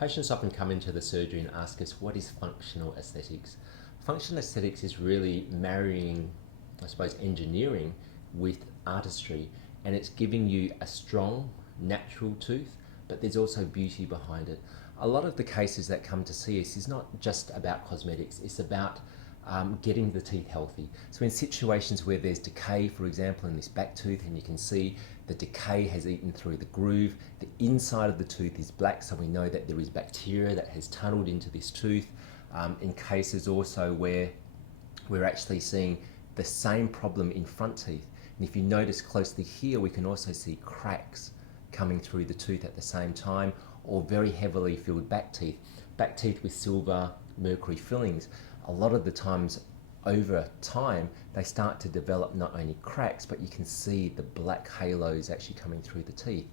Patients often come into the surgery and ask us, what is functional aesthetics? Functional aesthetics is really marrying, I suppose, engineering with artistry, and it's giving you a strong, natural tooth, but there's also beauty behind it. A lot of the cases that come to see us is not just about cosmetics, it's about getting the teeth healthy. So in situations where there's decay, for example, in this back tooth, and you can see the decay has eaten through the groove, the inside of the tooth is black, so we know that there is bacteria that has tunneled into this tooth. In cases also where we're actually seeing the same problem in front teeth. And if you notice closely here, we can also see cracks coming through the tooth at the same time, or very heavily filled back teeth with silver mercury fillings. A lot of the times over time they start to develop not only cracks, but you can see the black halos actually coming through the teeth.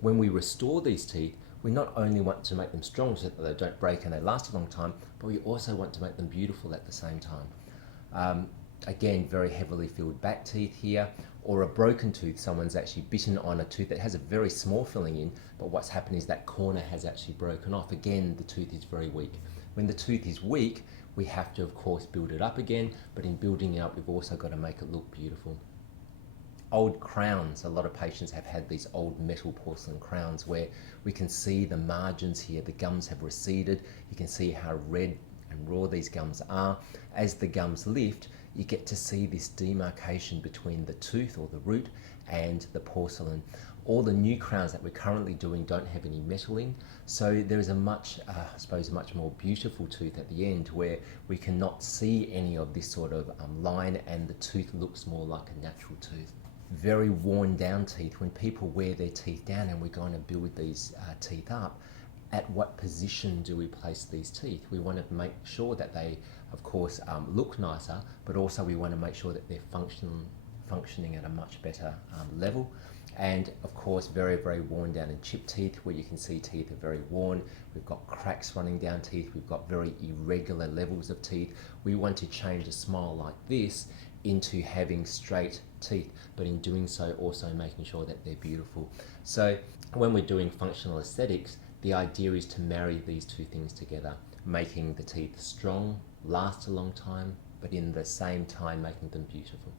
When we restore these teeth, we not only want to make them strong so that they don't break and they last a long time, but we also want to make them beautiful at the same time. Again, very heavily filled back teeth here, or a broken tooth. Someone's actually bitten on a tooth that has a very small filling in, but what's happened is that corner has actually broken off. Again, the tooth is very weak. When the tooth is weak, we have to, of course, build it up again, but in building it up, we've also got to make it look beautiful. Old crowns. A lot of patients have had these old metal porcelain crowns where we can see the margins here. The gums have receded. You can see how red and raw these gums are. As the gums lift, you get to see this demarcation between the tooth or the root and the porcelain. All the new crowns that we're currently doing don't have any metal in, so there is a much, I suppose, a much more beautiful tooth at the end where we cannot see any of this sort of line, and the tooth looks more like a natural tooth. Very worn down teeth. When people wear their teeth down and we're going to build these teeth up, at what position do we place these teeth? We want to make sure that they, of course, look nicer, but also we want to make sure that they're functioning at a much better level. And of course, very, very worn down and chipped teeth, where you can see teeth are very worn. We've got cracks running down teeth. We've got very irregular levels of teeth. We want to change a smile like this into having straight teeth, but in doing so, also making sure that they're beautiful. So when we're doing functional aesthetics, the idea is to marry these two things together, making the teeth strong, last a long time, but in the same time making them beautiful.